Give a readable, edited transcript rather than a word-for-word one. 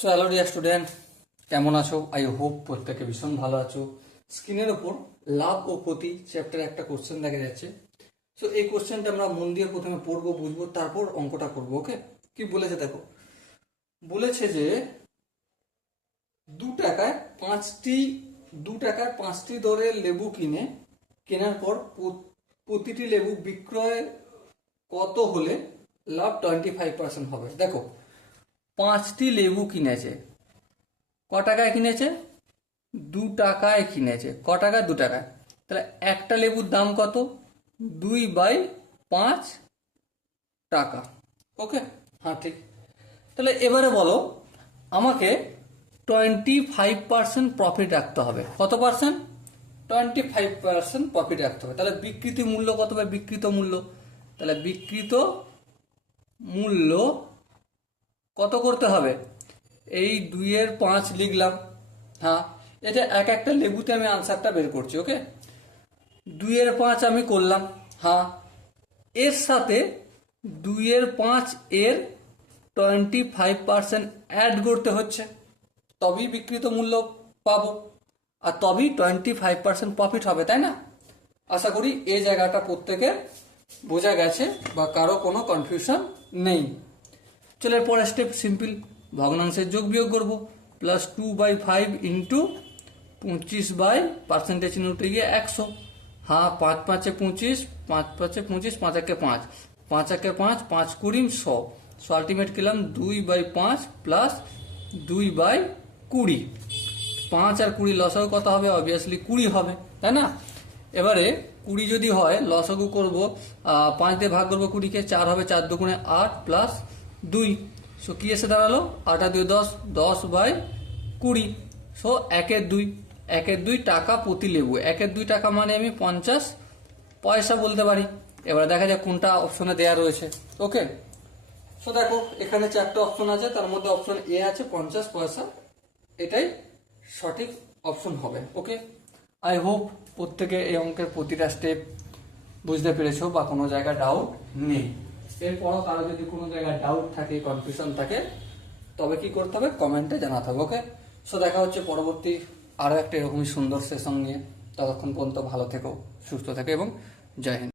So hello dear student, কেমন আছো? I hope প্রত্যেকে ভীষণ ভালো আছো। স্ক্রিনের ওপর লাভ ও ক্ষতি চ্যাপ্টার একটা কোশ্চেন দেখা যাচ্ছে। সো এই কোশ্চেনটা আমরা মন দিয়ে প্রথমে পড়বো, বুঝবো, তারপর অঙ্কটা করবো। ওকে, কি বলেছে দেখো। বলেছে যে দু টাকায় পাঁচটি দরে লেবু কেনার পর প্রতিটি লেবু বিক্রয় কত হলে লাভ 25% হবে। দেখো, 5টি লেবু কিনেছে। ক টাকায় কিনেছে? 2 টাকায় কিনেছে। ক টাকায়? 2 টাকায়। তাহলে একটা লেবুর দাম কত? 2/5 টাকা। ওকে, হ্যাঁ ঠিক। তাহলে এবারে বলো, আমাকে 25% প্রফিট রাখতে হবে। কত পার্সেন্ট? 25% প্রফিট রাখতে হবে। তাহলে বিক্রিত মূল্য কত হবে? বিক্রিত মূল্য, তাহলে বিক্রিত মূল্য কত করতে হবে? এই 2/5 লিখলাম। হ্যাঁ, এটা এক একটা লেবুতে আমি আনসারটা বের করছি। ওকে, 2/5 আমি করলাম। হ্যাঁ, এর সাথে 2/5 এর 25% অ্যাড করতে হচ্ছে, তবেই বিক্রিত মূল্য পাবো, আর তবেই 25% প্রফিট হবে, তাই না? আশা করি এই জায়গাটা প্রত্যেকের বোঝা গেছে বা কারো কোনো কনফিউশন নেই। চলে পরের স্টেপ, সিম্পল ভগ্নাংশের যোগ বিয়োগ করবো। +2/5 ইন্টু 25/% চিহ্ন উঠে গিয়ে 100। হ্যাঁ, 5 5 25, 5 5 25, 5 1 5, 5 1 5, 5 20, 100। সো আলটিমেট কিলাম 2/5 প্লাস 2/20। 5 আর 20 লসাগু কত হবে? অবভিয়াসলি 20 হবে, তাই না? এবারে 20 যদি হয়, লসাগু করবো 5 দিয়ে ভাগ করবো 20-কে, 4 হবে, 4 2 8 প্লাস 2। সো কি এসে দাঁড়ালো? 8 আর 2 10, 10/20। সো 1/2 টাকা প্রতি লেবু। 1/2 টাকা মানে আমি 50 পয়সা বলতে পারি। এবার দেখা যাক কোনটা অপশনে দেয়া রয়েছে। ওকে, সো দেখো এখানে 4টে অপশন আছে, তার মধ্যে অপশন এ আছে 50 পয়সা, এটাই সঠিক অপশন হবে। ওকে, আই হোপ প্রত্যেকে এই অঙ্কের প্রতিটা স্টেপ বুঝতে পেরেছো বা কোনো জায়গায় ডাউট নেই। এরপরও কারো যদি কোনো জায়গায় ডাউট থাকে, কনফিউশন থাকে, তবে কি করতে হবে? কমেন্টে জানাতে হবে। ওকে, সো দেখা হচ্ছে পরবর্তী আরও একটা এরকমই সুন্দর সেশন নিয়ে। ততক্ষণ পর্যন্ত ভালো থেকো, সুস্থ থেকো এবং জয় হিন্দ।